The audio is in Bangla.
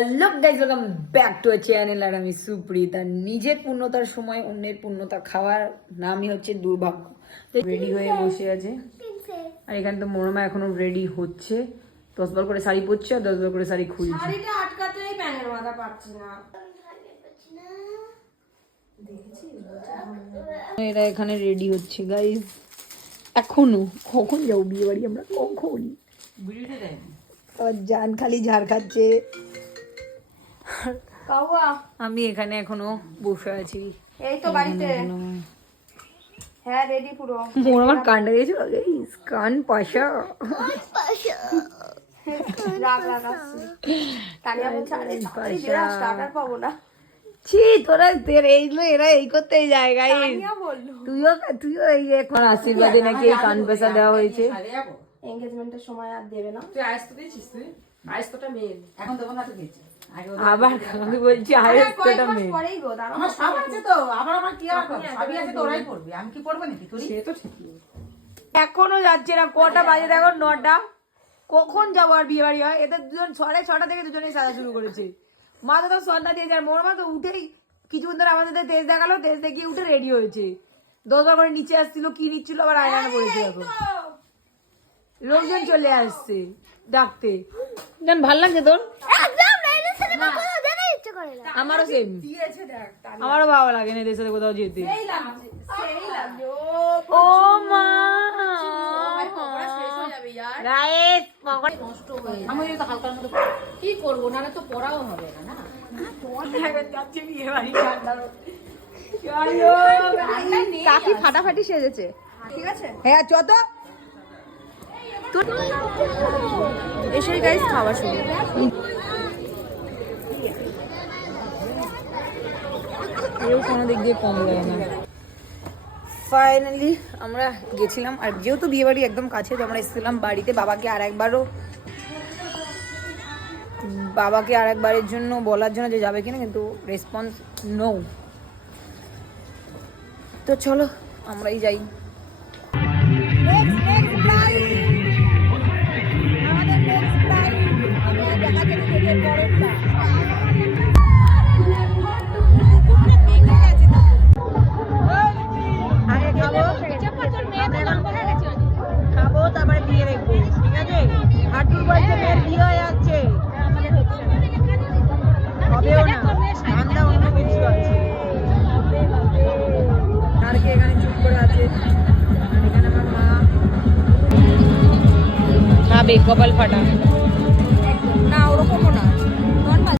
Hello guys, welcome back to a channel. আর আমি সুপ্রীত। আর নিজের পূর্ণতার সময় অন্যের পূর্ণতা খাওয়ার নামই হচ্ছে দুর্ভাগ্য। রেডি হয়ে বসে আছে, আর এখানে তো মনোমা এখনো রেডি হচ্ছে। 10 বার করে শাড়ি পরছে আর 10 বার করে শাড়ি খুলছে। শাড়িটা আটকাতেই প্যানের মাথা পাচ্ছি না। এরা এখানে রেডি হচ্ছে গাইস। এখনো কখন যাও বিয়ে বাড়ি আমরা? কখন জান খালি ঝাড় খাচ্ছে। আমি এখানে এখনো বসে আছি। এই তো বাড়িতে। হ্যাঁ রেডি পুরো। মোর আমার কান্ডা গেছে গাইস, কান পাশা। রাগ লাগাচ্ছি। তানিয়া বলছে আরে বিরা স্টার্টার পাবো না। ছি তোরা এইগুলো এরা এই করতেই যায় গাইস। তানিয়া বললো তুইও এই এখন আশীর্বাদে নাকি এই কান পেশা দেওয়া হয়েছে। এনগেজমেন্টের সময় আর দেবে না। তুই আইস তো দিয়েছিস, তুই আইস তোটা মেল এখন দেবো না তো দিয়েছি। আবার আমি বলছি আইসটা মেয়ে পরেই গো দাঁড়াও। আমার সব আছে তো, আমার কি আর সবই আছে তো, ওরাই পড়বে, আমি কি পড়বো নাকি? তুই সে তো ঠিকই। এখনো যাচ্ছে না। কটা বাজে দেখো? 9টা। কখন যাবো আর বিয়ে বাড়ি হয়? এদের দুজন 6:30 থেকে দুজনেই সাজা শুরু করেছে। মা তো সন্ধ্যা দিয়ে যায়। মোর মা তো উঠেই কিছুক্ষণ ধরে আমাদের তেজ দেখালো, তেজ দেখিয়ে উঠে রেডি হয়েছে। 10 বার করে নিচে আসছিল, কি নিচ্ছিল আবার আয়না পড়েছে। এখন লোকজন চলে আসছে ডাকতে। জান ভাল লাগছে তোর? আমারও সেম, আমারও ভালো লাগে না এদের সাথে কোথাও যেতে। ও মা গাইস, আমি তো হালকার মতো কি করবো, না তো পড়াও হবে না। কাকি ফাটাফাটি সেজেছে। ঠিক আছে হ্যাঁ চত এসে গাইস খাওয়া শুরু। কেউ কোনো দিক দিয়ে কম দেয় না। ফাইনালি আমরা গেছিলাম, আর যেহেতু বিয়ে বাড়ি একদম কাছে, তো আমরা এসেছিলাম বাড়িতে। বাবাকে আরেকবারের জন্য বলার জন্য যে যাবে কিনা, কিন্তু রেসপন্স নো। তো চলো আমরাই যাই। খাবো তারপরে বিয়ে দেখবো, ঠিক আছে? হাঁটুর বয়সে মেয়ের বিয়ে হয়ে যাচ্ছে, হবেও না। ঠান্ডা অন্য কিছু আছে। আর কি এখানে চুপ করে আছে? আর এখানে আমার মা খাবে কপাল ফাটা।